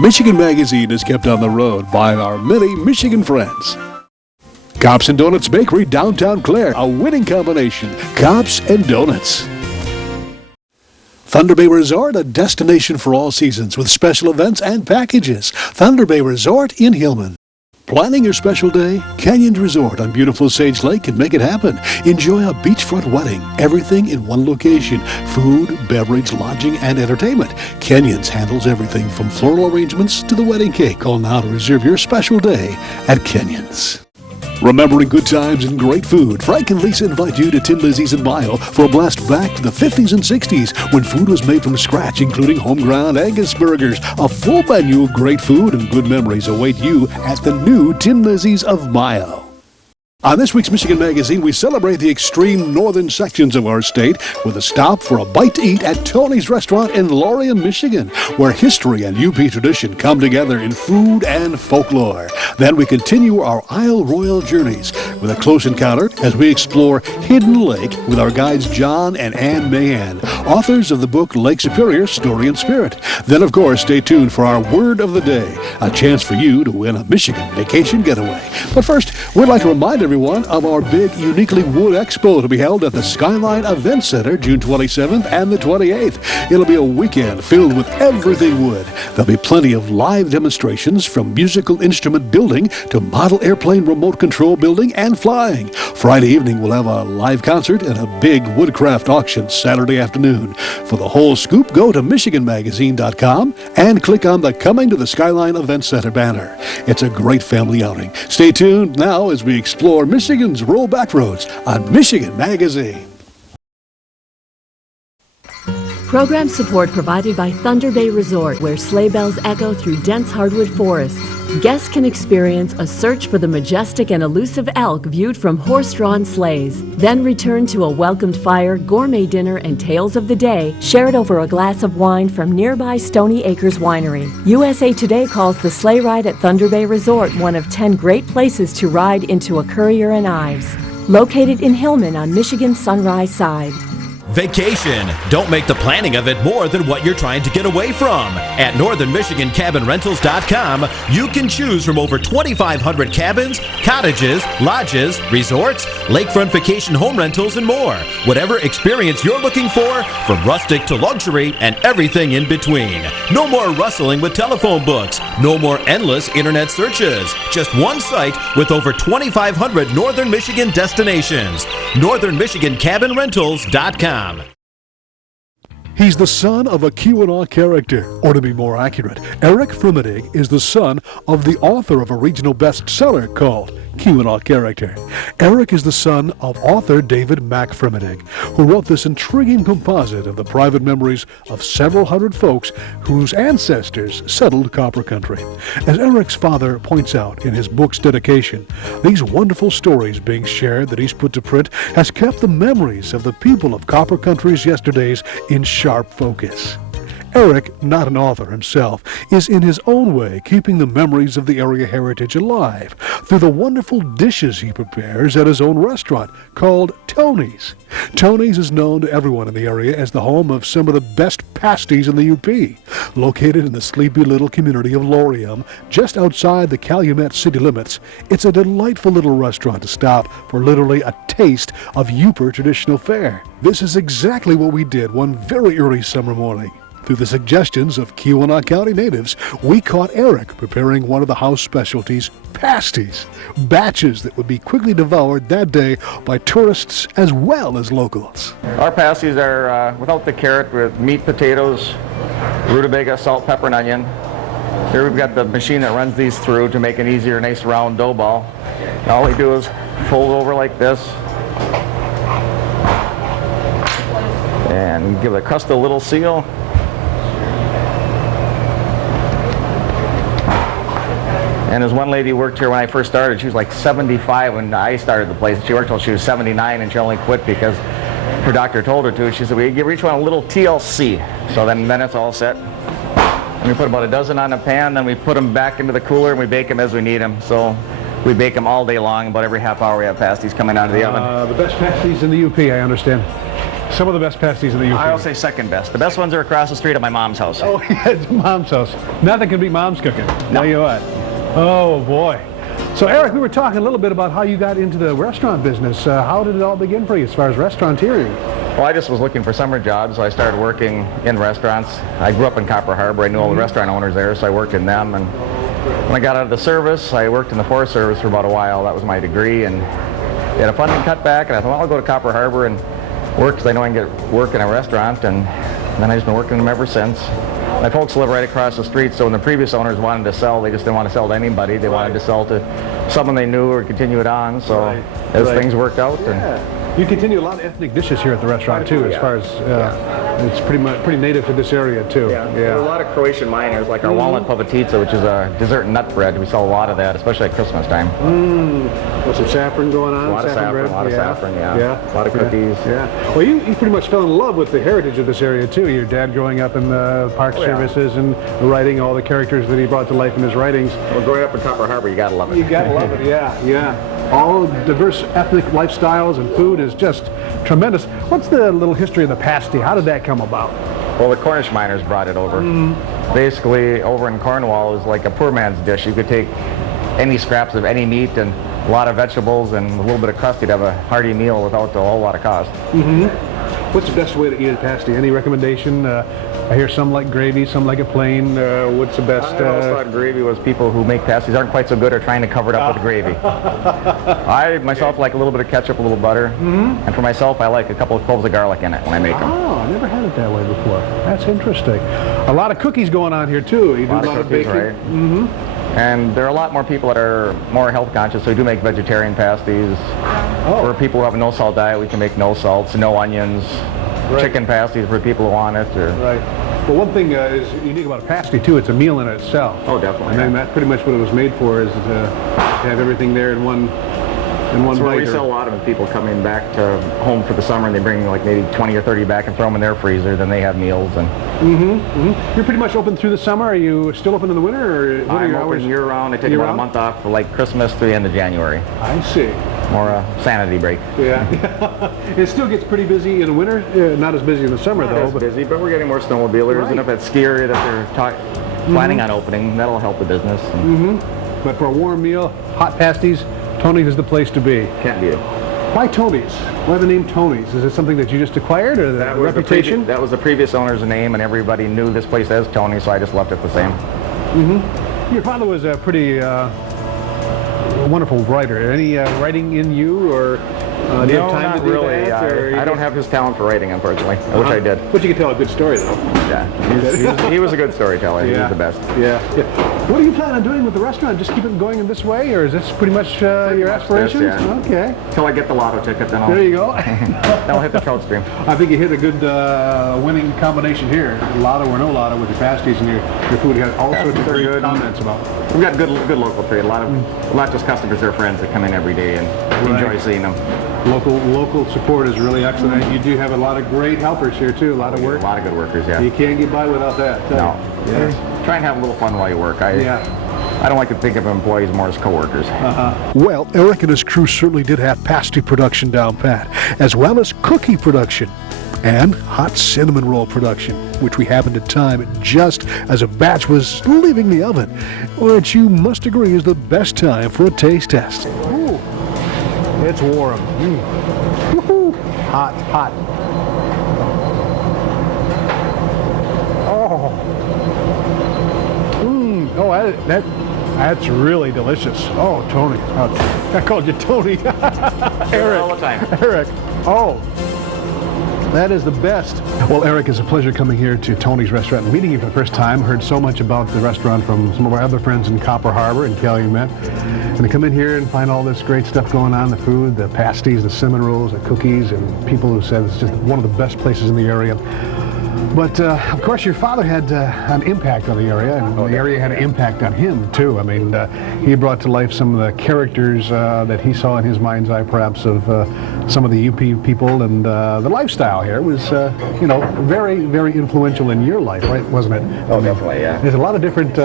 Michigan Magazine is kept on the road by our many Michigan friends. Cops and Donuts Bakery, downtown Clare, a winning combination. Cops and Donuts. Thunder Bay Resort, a destination for all seasons with special events and packages. Thunder Bay Resort in Hillman. Planning your special day? Canyons Resort on beautiful Sage Lake can make it happen. Enjoy a beachfront wedding. Everything in one location. Food, beverage, lodging, and entertainment. Canyons handles everything from floral arrangements to the wedding cake. Call now to reserve your special day at Canyons. Remembering good times and great food, Frank and Lisa invite you to Tin Lizzie's in Mile for a blast back to the 50s and 60s when food was made from scratch, including home-ground Angus burgers. A full menu of great food and good memories await you at the new Tin Lizzie's of Mayo. On this week's Michigan Magazine, we celebrate the extreme northern sections of our state with a stop for a bite to eat at Toni's restaurant in Laurium, Michigan, where history and UP tradition come together in food and folklore. Then we continue our Isle Royale journeys with a close encounter as we explore Hidden Lake with our guides John and Ann Mahan, authors of the book Lake Superior, Story and Spirit. Then, of course, stay tuned for our Word of the Day, a chance for you to win a Michigan vacation getaway. But first, we'd like to remind everyone of our big Uniquely Wood Expo to be held at the Skyline Event Center June 27th and the 28th. It'll be a weekend filled with everything wood. There'll be plenty of live demonstrations from musical instrument building to model airplane remote control building and flying. Friday evening we'll have a live concert and a big woodcraft auction Saturday afternoon. For the whole scoop, go to MichiganMagazine.com and click on the Coming to the Skyline Event Center banner. It's a great family outing. Stay tuned now as we explore Michigan's rural backroads on Michigan Magazine. Program support provided by Thunder Bay Resort, where sleigh bells echo through dense hardwood forests. Guests can experience a search for the majestic and elusive elk viewed from horse-drawn sleighs. Then return to a welcomed fire, gourmet dinner, and tales of the day shared over a glass of wine from nearby Stony Acres Winery. USA Today calls the sleigh ride at Thunder Bay Resort one of 10 great places to ride into a Currier and Ives. Located in Hillman on Michigan's Sunrise Side. Vacation. Don't make the planning of it more than what you're trying to get away from. At northernmichigancabinrentals.com, you can choose from over 2,500 cabins, cottages, lodges, resorts, lakefront vacation home rentals, and more. Whatever experience you're looking for, from rustic to luxury and everything in between. No more rustling with telephone books. No more endless internet searches. Just one site with over 2,500 Northern Michigan destinations. northernmichigancabinrentals.com. He's the son of a Keweenaw character, or to be more accurate, Eric Frimidog is the son of the author of a regional bestseller called Keweenaw Character. Eric is the son of author David Mack Frimidog, who wrote this intriguing composite of the private memories of several hundred folks whose ancestors settled Copper Country. As Eric's father points out in his book's dedication, these wonderful stories being shared that he's put to print has kept the memories of the people of Copper Country's yesterdays in sharp focus. Eric, not an author himself, is in his own way keeping the memories of the area heritage alive through the wonderful dishes he prepares at his own restaurant called Toni's. Toni's is known to everyone in the area as the home of some of the best pasties in the UP. Located in the sleepy little community of Laurium, just outside the Calumet city limits, it's a delightful little restaurant to stop for literally a taste of Yooper traditional fare. This is exactly what we did one very early summer morning. Through the suggestions of Keweenaw County natives, we caught Eric preparing one of the house specialties, pasties, batches that would be quickly devoured that day by tourists as well as locals. Our pasties are without the carrot, with meat, potatoes, rutabaga, salt, pepper, and onion. Here we've got the machine that runs these through to make an easier, nice round dough ball. All we do is fold over like this and give the crust a little seal. And as one lady worked here when I first started, she was like 75 when I started the place. She worked till she was 79 and she only quit because her doctor told her to. She said, we give each one a little TLC. So then it's all set. And we put about a dozen on a pan, then we put them back into the cooler and we bake them as we need them. So we bake them all day long. About every half hour we have pasties coming out of the oven. The best pasties in the UP, I understand. Some of the best pasties in the Yooper. I'll say second best. The best ones are across the street at my mom's house. Oh, yeah, it's mom's house. Nothing can beat mom's cooking. Tell you what. Oh, boy. So, Eric, we were talking a little bit about how you got into the restaurant business. How did it all begin for you as far as restaurateuring? Well, I just was looking for summer jobs, so I started working in restaurants. I grew up in Copper Harbor. I knew all the restaurant owners there, so I worked in them. And when I got out of the service, I worked in the Forest Service for about a while. That was my degree, and they had a funding cutback, and I thought, well, I'll go to Copper Harbor and work because I know I can get work in a restaurant, and then I've just been working them ever since. My folks live right across the street, so when the previous owners wanted to sell, they just didn't want to sell to anybody. They wanted to sell to someone they knew or continue it on, so as things worked out. You continue a lot of ethnic dishes here at the restaurant, too, as far as it's pretty native to this area, too. There are a lot of Croatian miners, like our walnut pavljica, which is a dessert nut bread. We sell a lot of that, especially at Christmas time. With some saffron going on? A lot of saffron, a lot of cookies. Well, you pretty much fell in love with the heritage of this area, too. Your dad growing up in the park services and writing all the characters that he brought to life in his writings. Well, growing up in Copper Harbor, you gotta love it. You gotta love it, yeah. All diverse ethnic lifestyles and food is just tremendous. What's the little history of the pasty? How did that come about? Well, the Cornish miners brought it over. Basically, over in Cornwall, it was like a poor man's dish. You could take any scraps of any meat and a lot of vegetables and a little bit of crust. You'd have a hearty meal without a whole lot of cost. What's the best way to eat a pasty? Any recommendation? I hear some like gravy, some like it plain. What's the best? I always thought gravy was people who make pasties aren't quite so good or trying to cover it up with gravy. I myself like a little bit of ketchup, a little butter, and for myself I like a couple of cloves of garlic in it when I make them. Oh, I never had it that way before. That's interesting. A lot of cookies going on here too. You do a lot of baking. Right? And there are a lot more people that are more health conscious, so we do make vegetarian pasties. For people who have a no salt diet, we can make no salts, no onions, chicken pasties for people who want it. Well, one thing is unique about a pasty too, it's a meal in itself. Oh, definitely. And then that's pretty much what it was made for, is to have everything there in one bite. We sell a lot of people coming back to home for the summer, and they bring like maybe 20 or 30 back and throw them in their freezer, then they have meals. And You're pretty much open through the summer. Are you still open in the winter, or what are your hours? I'm open year-round. I take about a month off for like Christmas to the end of January. I see. More a sanity break. It still gets pretty busy in the winter. Not as busy in the summer, Not though. as busy, but we're getting more snowmobilers, and if that ski area that they're planning on opening, that'll help the business. But for a warm meal, hot pasties, Toni's is the place to be. Can't beat it. Why Toni's? Why the name Toni's? Is it something that you just acquired, or the reputation? That was the previous owner's name, and everybody knew this place as Toni, so I just left it the same. Your father was a pretty wonderful writer. Any writing in you, or do you have time to do really. that? I don't have his talent for writing, unfortunately. I wish I did. But you can tell a good story, though. Yeah, he was a good storyteller. He was the best. What do you plan on doing with the restaurant? Just keep it going in this way, or is this pretty much your aspirations? Okay. Until I get the lotto ticket, then There you go. then I'll hit the trout stream. I think you hit a good winning combination here. Lotto or no lotto with your pasties and your food. You got all sorts of great comments about. We've got good local trade. A lot of not just customers, they're friends that come in every day and enjoy seeing them. Local support is really excellent. You do have a lot of great helpers here too. A lot of work. A lot of good workers. Yeah. You can't get by without that. No. Try and have a little fun while you work. I don't like to think of employees more as co-workers. Well, Eric and his crew certainly did have pasty production down pat, as well as cookie production and hot cinnamon roll production, which we happened to time just as a batch was leaving the oven, which you must agree is the best time for a taste test. Ooh, it's warm. Woo-hoo. Hot. That's really delicious. Oh, Toni. I called you Toni. Eric. All the time. Eric. Oh, that is the best. Well, Eric, it's a pleasure coming here to Toni's restaurant and meeting you for the first time. Heard so much about the restaurant from some of our other friends in Copper Harbor and Calumet. And to come in here and find all this great stuff going on, the food, the pasties, the cinnamon rolls, the cookies, and people who said it's just one of the best places in the area. But, of course, your father had an impact on the area, and the area had an impact on him, too. I mean, he brought to life some of the characters that he saw in his mind's eye, perhaps, of some of the UP people, and the lifestyle here was, very, very influential in your life, right, wasn't it? Oh, definitely, yeah. There's a lot of different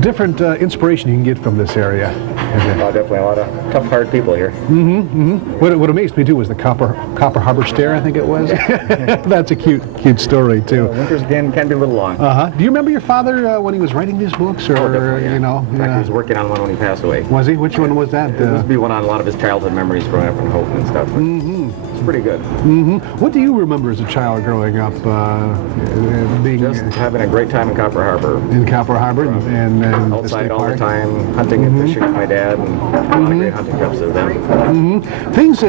different inspiration you can get from this area. Oh, definitely a lot of tough, hard people here. What amazed me too was the Copper Harbor Stair, I think it was. That's a cute story too. Winters again can be a little long. Do you remember your father when he was writing these books, or definitely, yeah. you know? In fact, he was working on one when he passed away. Was he? Which one was that? It must be one on a lot of his childhood memories growing up in Houghton and stuff. It's pretty good. What do you remember as a child growing up? Being Just having a great time in Copper Harbor. in Copper Harbor and Outside all the time, hunting and fishing with my dad, and a lot of great hunting trips with them. Things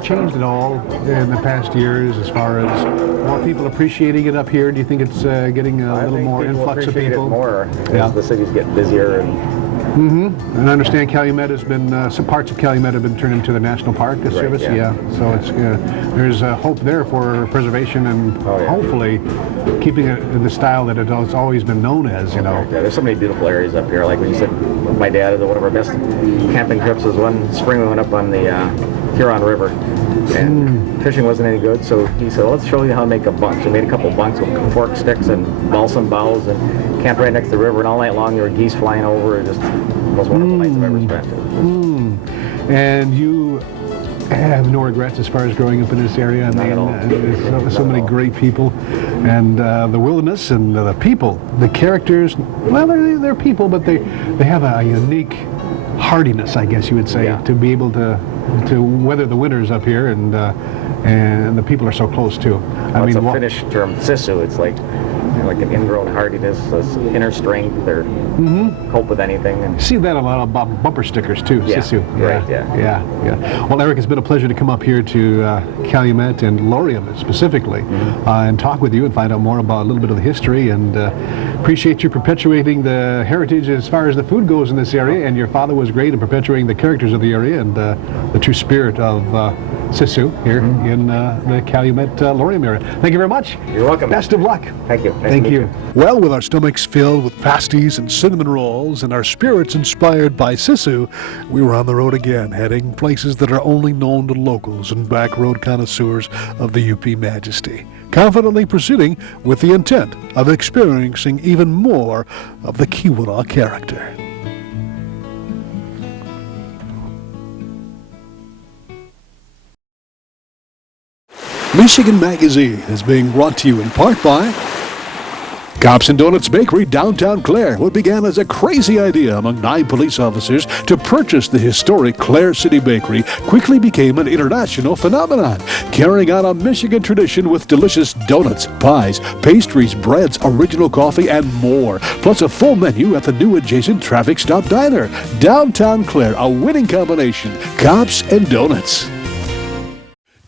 changed at all in the past years as far as more people appreciating it up here? Do you think it's getting a little more influx of people? It more as the cities get busier. And I understand Calumet has been, some parts of Calumet have been turned into the National Park Service. Yeah. So it's there's hope there for preservation and hopefully keeping it in the style that it's always been known as. You know. Yeah, there's so many beautiful areas up here. Like when you said, my dad, one of our best camping trips was one spring we went up on the Huron River. And fishing wasn't any good, so he said, let's show you how to make a bunk. So we made a couple bunks with fork sticks and balsam boughs and camped right next to the river, and all night long there were geese flying over. Just the most wonderful nights I've ever spent. And you have no regrets as far as growing up in this area? Not at all. There's so many great people, and the wilderness and the people, the characters, well, they're people, but they have a unique hardiness, I guess you would say, to be able to weather the winters up here, and the people are so close too. It's a Finnish term, sisu. It's like an ingrown hardiness, inner strength, or cope with anything. And see that on a lot of bumper stickers too. Sisu. Right. Yeah. Well, Eric, it's been a pleasure to come up here to Calumet and Laurium specifically, and talk with you and find out more about a little bit of the history, and appreciate you perpetuating the heritage as far as the food goes in this area. And your father was great in perpetuating the characters of the area and the true spirit of Sisu here in the Calumet Laurium area. Thank you very much. You're welcome. Best of luck. Thank you. Thank you. Well, with our stomachs filled with pasties and cinnamon rolls and our spirits inspired by Sisu, we were on the road again, heading places that are only known to locals and back road connoisseurs of the UP Majesty, confidently proceeding with the intent of experiencing even more of the Keweenaw character. Michigan Magazine is being brought to you in part by Cops and Donuts Bakery, downtown Clare. What began as a crazy idea among 9 police officers to purchase the historic Clare City Bakery quickly became an international phenomenon, carrying on a Michigan tradition with delicious donuts, pies, pastries, breads, original coffee, and more. Plus a full menu at the new adjacent Traffic Stop Diner. Downtown Clare, a winning combination. Cops and Donuts.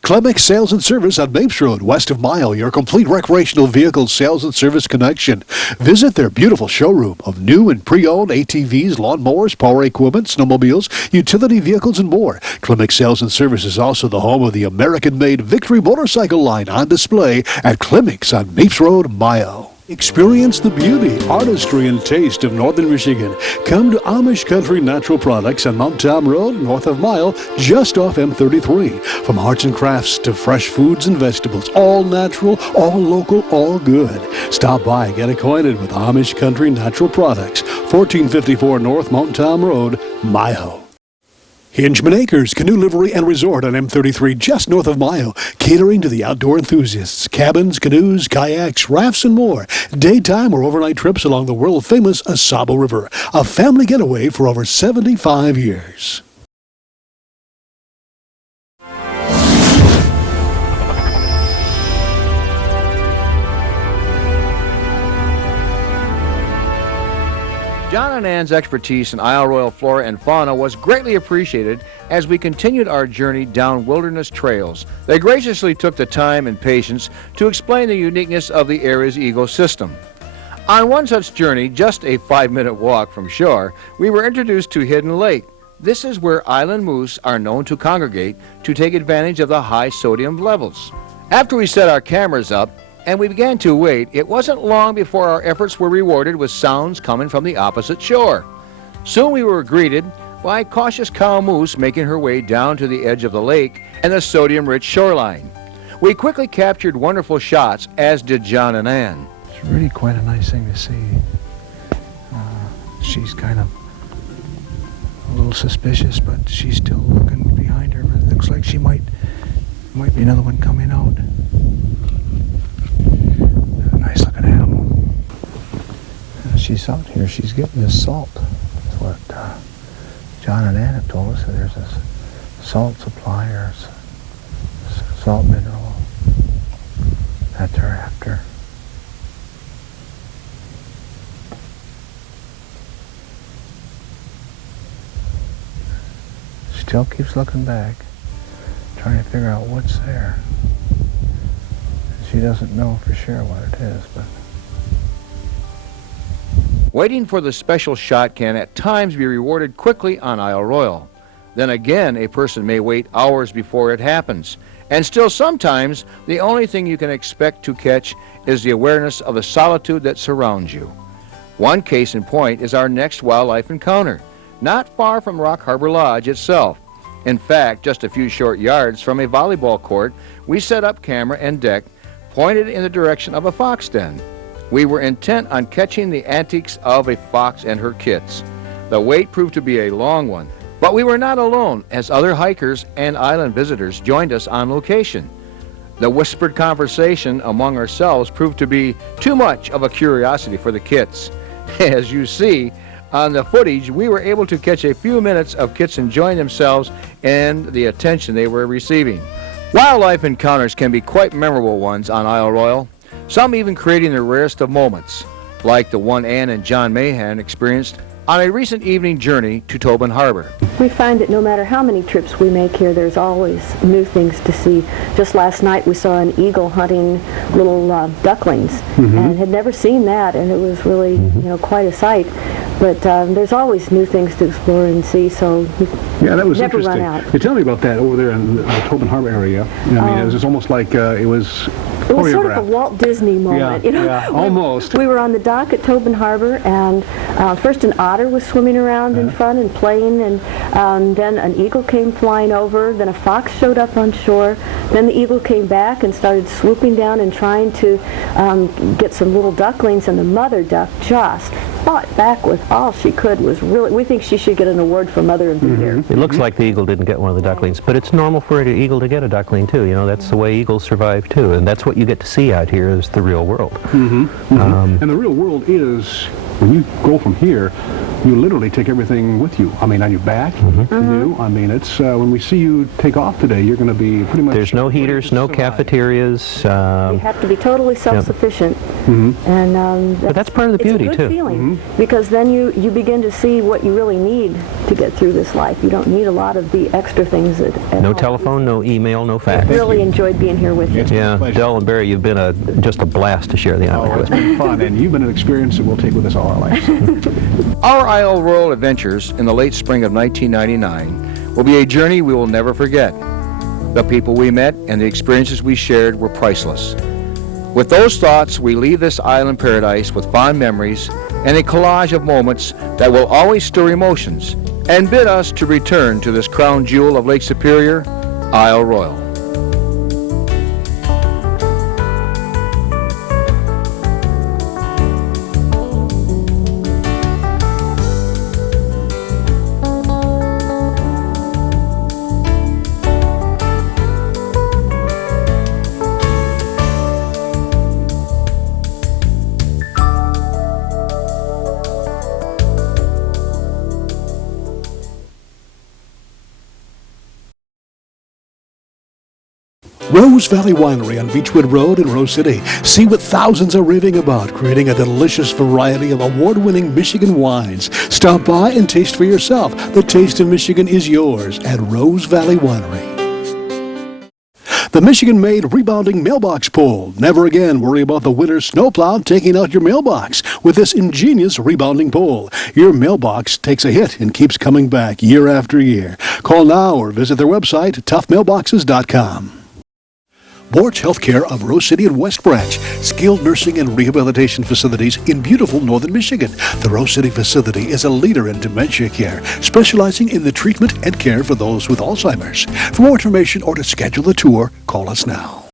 Clemix Sales and Service on Mapes Road, west of Mile, your complete recreational vehicle sales and service connection. Visit their beautiful showroom of new and pre-owned ATVs, lawnmowers, power equipment, snowmobiles, utility vehicles, and more. Clemix Sales and Service is also the home of the American-made Victory motorcycle line on display at Clemix on Mapes Road, Mile. Experience the beauty, artistry, and taste of northern Michigan. Come to Amish Country Natural Products on Mount Tom Road, north of Mile, just off M33. From arts and crafts to fresh foods and vegetables, all natural, all local, all good. Stop by and get acquainted with Amish Country Natural Products, 1454 North Mount Tom Road, Mile. Hingeman Acres Canoe Livery and Resort on M33 just north of Mayo, catering to the outdoor enthusiasts. Cabins, canoes, kayaks, rafts, and more. Daytime or overnight trips along the world-famous Asabo River. A family getaway for over 75 years. John and Ann's expertise in Isle Royale flora and fauna was greatly appreciated as we continued our journey down wilderness trails. They graciously took the time and patience to explain the uniqueness of the area's ecosystem. On one such journey, just a 5-minute walk from shore, we were introduced to Hidden Lake. This is where island moose are known to congregate to take advantage of the high sodium levels. After we set our cameras up, and we began to wait, it wasn't long before our efforts were rewarded with sounds coming from the opposite shore. Soon we were greeted by cautious cow moose making her way down to the edge of the lake and the sodium-rich shoreline. We quickly captured wonderful shots, as did John and Ann. It's really quite a nice thing to see. She's kind of a little suspicious, but she's still looking behind her. It looks like she might be another one coming out. Nice looking animal. She's out here. She's getting this salt. That's what John and Ann have told us. That there's a salt supply or salt mineral that they're after. Still keeps looking back, trying to figure out what's there. She doesn't know for sure what it is, but... Waiting for the special shot can at times be rewarded quickly on Isle Royale. Then again, a person may wait hours before it happens. And still sometimes, the only thing you can expect to catch is the awareness of the solitude that surrounds you. One case in point is our next wildlife encounter, not far from Rock Harbor Lodge itself. In fact, just a few short yards from a volleyball court, we set up camera and deck pointed in the direction of a fox den. We were intent on catching the antics of a fox and her kits. The wait proved to be a long one, but we were not alone, as other hikers and island visitors joined us on location. The whispered conversation among ourselves proved to be too much of a curiosity for the kits. As you see on the footage, we were able to catch a few minutes of kits enjoying themselves and the attention they were receiving. Wildlife encounters can be quite memorable ones on Isle Royale, some even creating the rarest of moments, like the one Ann and John Mahan experienced on a recent evening journey to Tobin Harbor. We find that no matter how many trips we make here, there's always new things to see. Just last night we saw an eagle hunting little ducklings, and had never seen that, and it was really, quite a sight. But there's always new things to explore and see, so yeah, that was never interesting. run out. You tell me about that over there in the Tobin Harbor area. I mean, it was just almost like it was It was sort of a Walt Disney moment. Yeah, almost. We were on the dock at Tobin Harbor, and first an otter was swimming around in front and playing, and then an eagle came flying over, then a fox showed up on shore, then the eagle came back and started swooping down and trying to get some little ducklings, and the mother duck just fought back with all she could. We think she should get an award for Mother of the Year. It looks like the eagle didn't get one of the ducklings, but it's normal for an eagle to get a duckling too. That's the way eagles survive too, and that's what you get to see out here is the real world. And the real world is, when you go from here, you literally take everything with you. I mean, on your back, canoe. I mean, it's when we see you take off today, you're going to be pretty much... There's no heaters, no cafeterias. You have to be totally self-sufficient. But that's part of the beauty, it's a good too. feeling, because then you begin to see what you really need to get through this life. You don't need a lot of the extra things that... No telephone, no email, no fax. I really enjoyed being here with you. Yeah, Del and Barry, you've been just a blast to share the island with. It's been fun, and you've been an experience that we'll take with us all our lives. Our Isle Royale adventures in the late spring of 1999 will be a journey we will never forget. The people we met and the experiences we shared were priceless. With those thoughts, we leave this island paradise with fond memories and a collage of moments that will always stir emotions and bid us to return to this crown jewel of Lake Superior, Isle Royale. Rose Valley Winery on Beechwood Road in Rose City. See what thousands are raving about, creating a delicious variety of award-winning Michigan wines. Stop by and taste for yourself. The taste of Michigan is yours at Rose Valley Winery. The Michigan-made rebounding mailbox pole. Never again worry about the winter snowplow taking out your mailbox. With this ingenious rebounding pole, your mailbox takes a hit and keeps coming back year after year. Call now or visit their website, toughmailboxes.com. Borch Healthcare of Rose City and West Branch, skilled nursing and rehabilitation facilities in beautiful northern Michigan. The Rose City facility is a leader in dementia care, specializing in the treatment and care for those with Alzheimer's. For more information or to schedule a tour, call us now.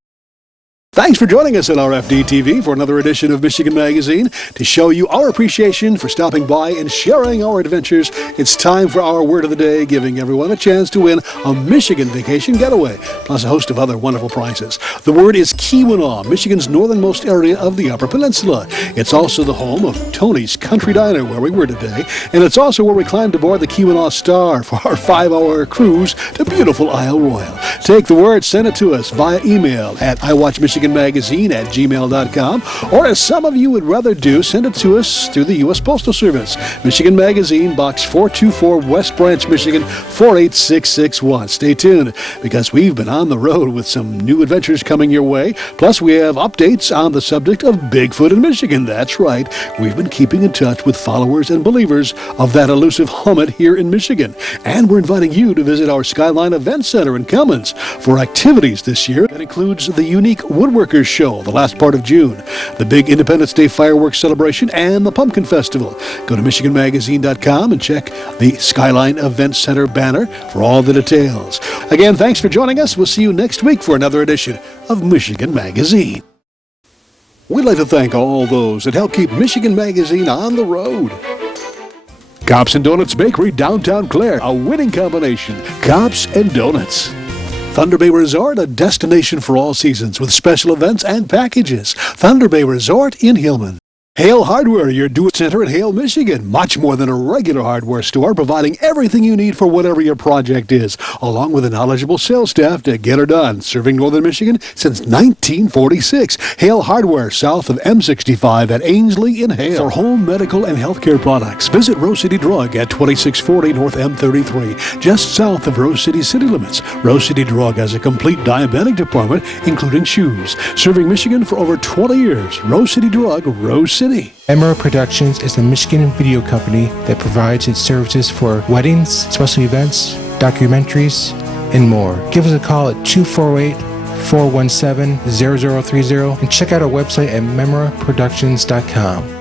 Thanks for joining us at RFD TV for another edition of Michigan Magazine. To show you our appreciation for stopping by and sharing our adventures, it's time for our word of the day, giving everyone a chance to win a Michigan vacation getaway, plus a host of other wonderful prizes. The word is Keweenaw, Michigan's northernmost area of the Upper Peninsula. It's also the home of Toni's Country Diner, where we were today, and it's also where we climbed aboard the Keweenaw Star for our 5-hour cruise to beautiful Isle Royale. Take the word, send it to us via email at iwatchmichiganmagazine@gmail.com, or as some of you would rather do, send it to us through the U.S. Postal Service. Michigan Magazine, Box 424, West Branch, Michigan 48661. Stay tuned, because we've been on the road with some new adventures coming your way. Plus, we have updates on the subject of Bigfoot in Michigan. That's right. We've been keeping in touch with followers and believers of that elusive hummet here in Michigan. And we're inviting you to visit our Skyline Event Center in Cummins for activities this year. That includes the unique Woodworkers Show, the last part of June, the big Independence Day fireworks celebration, and the Pumpkin Festival. Go to MichiganMagazine.com and check the Skyline Event Center banner for all the details. Again, thanks for joining us. We'll see you next week for another edition of Michigan Magazine. We'd like to thank all those that help keep Michigan Magazine on the road. Cops and Donuts Bakery, downtown Clare, a winning combination. Cops and Donuts. Thunder Bay Resort, a destination for all seasons with special events and packages. Thunder Bay Resort in Hillman. Hale Hardware, your do-it-center in Hale, Michigan. Much more than a regular hardware store, providing everything you need for whatever your project is, along with a knowledgeable sales staff to get her done. Serving northern Michigan since 1946. Hale Hardware, south of M65 at Ainsley in Hale. For home, medical, and healthcare products, visit Rose City Drug at 2640 North M33, just south of Rose City city limits. Rose City Drug has a complete diabetic department, including shoes. Serving Michigan for over 20 years. Rose City Drug, Rose City. Emerald Productions is a Michigan video company that provides its services for weddings, special events, documentaries, and more. Give us a call at 248-417-0030 and check out our website at memraproductions.com.